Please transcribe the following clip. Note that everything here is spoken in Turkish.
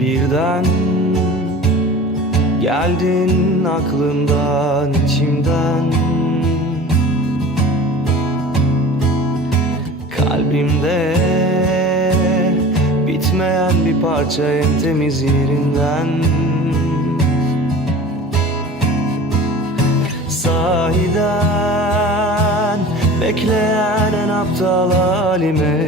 Birden geldin aklımdan, içimden. Kalbimde bitmeyen bir parça en temiz yerinden. Sahiden bekleyen en aptal halime